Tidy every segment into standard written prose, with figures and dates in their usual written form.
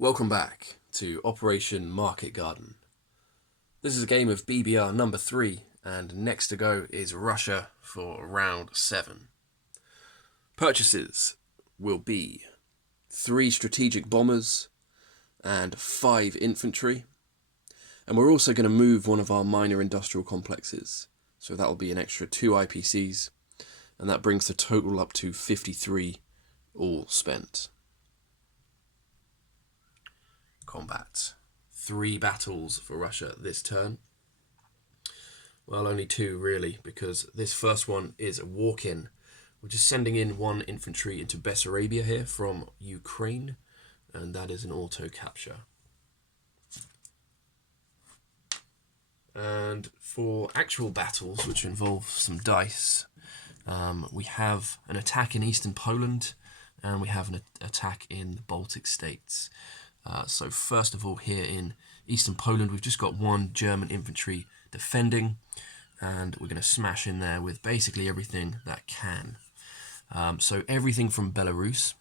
Welcome back to Operation Market Garden. This is a game of BBR number 3, and next to go is Russia for round 7. Purchases will be 3 strategic bombers and 5 infantry, and we're also going to move one of our minor industrial complexes, so that will be an extra 2 IPCs, and that brings the total up to 53 all spent. Combat. 3 battles for Russia this turn. Well, only 2 really, because this first one is a walk-in. We're just sending in 1 infantry into Bessarabia here from Ukraine, and that is an auto capture. And for actual battles, which involve some dice, we have an attack in eastern Poland, and we have an attack in the Baltic States. So first of all, here in eastern Poland, we've just got 1 German infantry defending, and we're going to smash in there with basically everything that can. So everything from Belarus,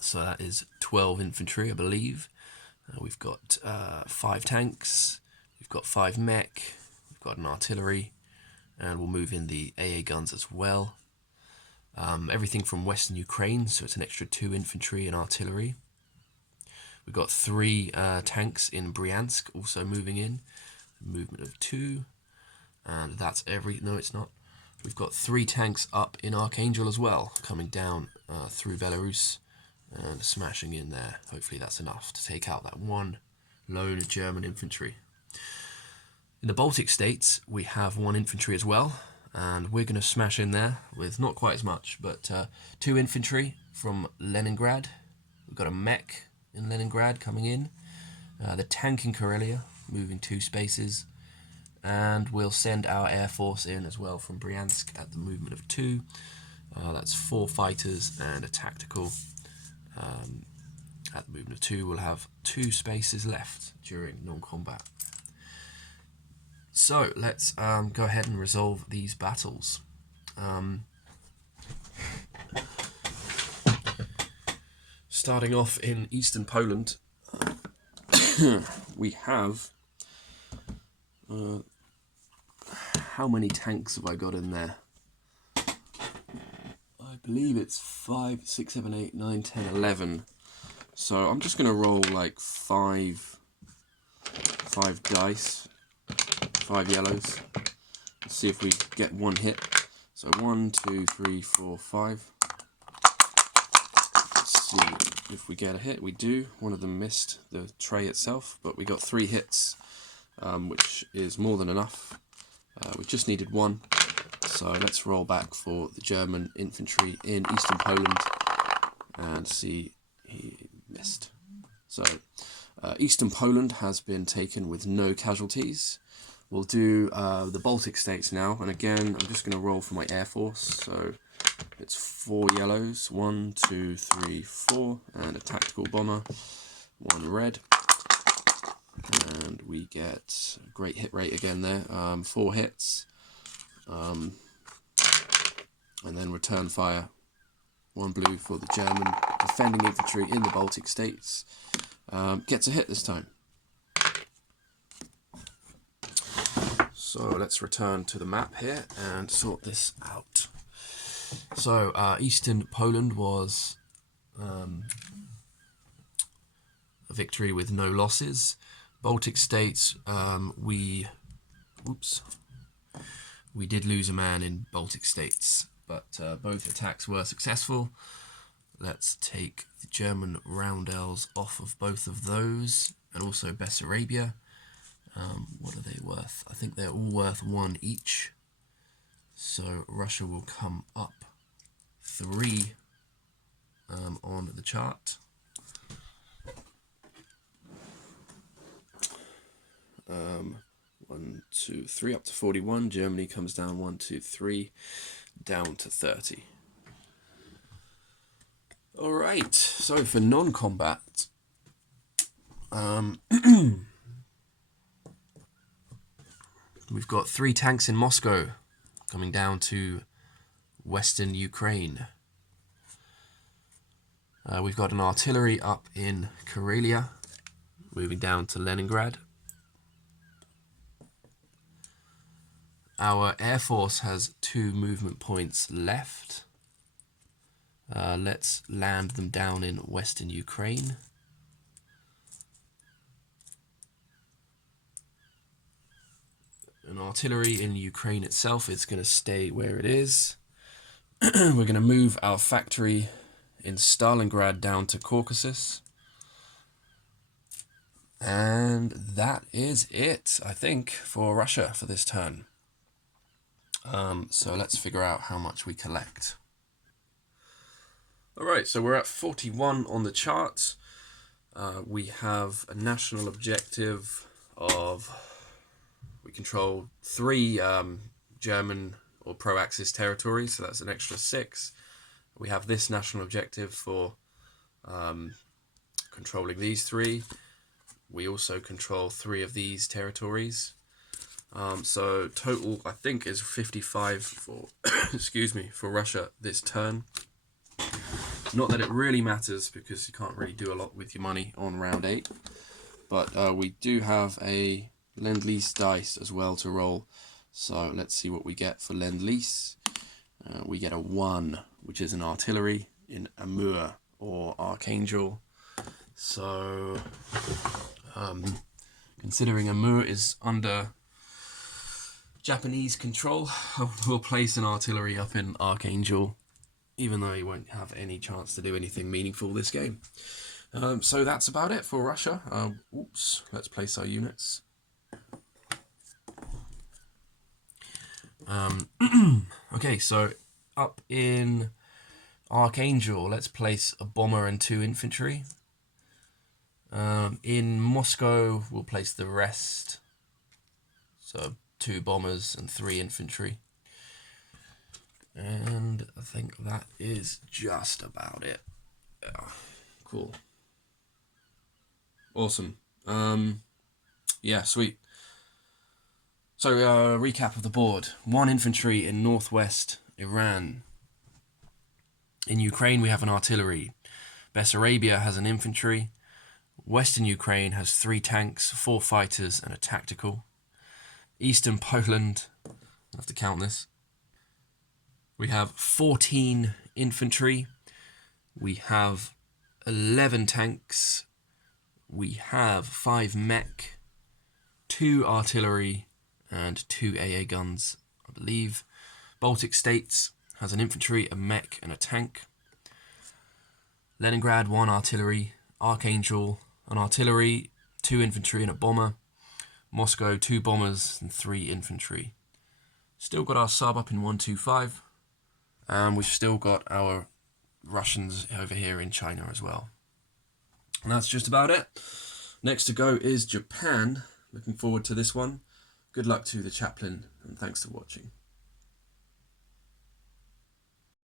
so that is 12 infantry, I believe. We've got 5 tanks, we've got 5 mech, we've got an artillery, and we'll move in the AA guns as well. Everything from western Ukraine, so it's an extra 2 infantry and artillery. We've got 3 tanks in Bryansk also moving in, movement of 2, and that's no it's not. We've got 3 tanks up in Archangel as well, coming down through Belarus and smashing in there. Hopefully that's enough to take out that 1 lone German infantry. In the Baltic States, we have 1 infantry as well, and we're going to smash in there with not quite as much, but 2 infantry from Leningrad. We've got a mech in Leningrad coming in, the tank in Karelia moving 2 spaces, and we'll send our air force in as well from Bryansk at the movement of 2. That's 4 fighters and a tactical. At the movement of 2, we'll have 2 spaces left during non-combat. So let's go ahead and resolve these battles. Starting off in eastern Poland, we have, how many tanks have I got in there? I believe it's 5, 6, 7, 8, 9, 10, 11. So I'm just going to roll like 5 dice, 5 yellows. Let's see if we get 1 hit. So 1, 2, 3, 4, 5. Let's see if we get a hit. We do. One of them missed the tray itself, but we got 3 hits, which is more than enough. We just needed 1. So let's roll back for the German infantry in eastern Poland and see. He missed. So eastern Poland has been taken with no casualties. We'll do the Baltic States now, and again I'm just going to roll for my air force. So it's 4 yellows, 1, 2, 3, 4, and a tactical bomber, 1 red, and we get a great hit rate again there, 4 hits, and then return fire, 1 blue for the German defending infantry in the Baltic States. Gets a hit this time. So let's return to the map here and sort this out. So eastern Poland was a victory with no losses. Baltic States, we did lose a man in Baltic States, but both attacks were successful. Let's take the German roundels off of both of those, and also Bessarabia. What are they worth? I think they're all worth 1 each. So Russia will come up 3 on the chart. 1, 2, 3 up to 41. Germany comes down 1, 2, 3 down to 30. Alright, so for non-combat, we've got 3 tanks in Moscow coming down to western Ukraine. We've got an artillery up in Karelia, moving down to Leningrad. Our Air Force has 2 movement points left. Let's land them down in Western Ukraine. An artillery in Ukraine itself, it's going to stay where it is. We're going to move our factory in Stalingrad down to Caucasus. And that is it, I think, for Russia for this turn. So let's figure out how much we collect. Alright, so we're at 41 on the chart. We have a national objective of... We control 3 German or pro-Axis territories, so that's an extra 6. We have this national objective for controlling these 3. We also control 3 of these territories. So total, I think, is 55 for excuse me, for Russia this turn. Not that it really matters, because you can't really do a lot with your money on round 8. But we do have a Lend-Lease dice as well to roll. So let's see what we get for Lend-Lease. We get a 1, which is an artillery in Amur or Archangel. So considering Amur is under Japanese control, we'll place an artillery up in Archangel, even though he won't have any chance to do anything meaningful this game. So that's about it for Russia. Oops, let's place our units. Okay, so up in Archangel, let's place a bomber and 2 infantry. In Moscow, we'll place the rest. So 2 bombers and 3 infantry. And I think that is just about it. Yeah, cool. Awesome. Yeah, sweet. So, recap of the board. 1 infantry in northwest Iran. In Ukraine, we have an artillery. Bessarabia has an infantry. Western Ukraine has 3 tanks, 4 fighters, and a tactical. Eastern Poland, I have to count this. We have 14 infantry. We have 11 tanks. We have 5 mech, 2 artillery, and 2 AA guns, I believe. Baltic States has an infantry, a mech, and a tank. Leningrad, 1 artillery. Archangel, an artillery, 2 infantry, and a bomber. Moscow, 2 bombers and 3 infantry. Still got our sub up in 125. And we've still got our Russians over here in China as well. And that's just about it. Next to go is Japan. Looking forward to this one. Good luck to the chaplain, and thanks for watching.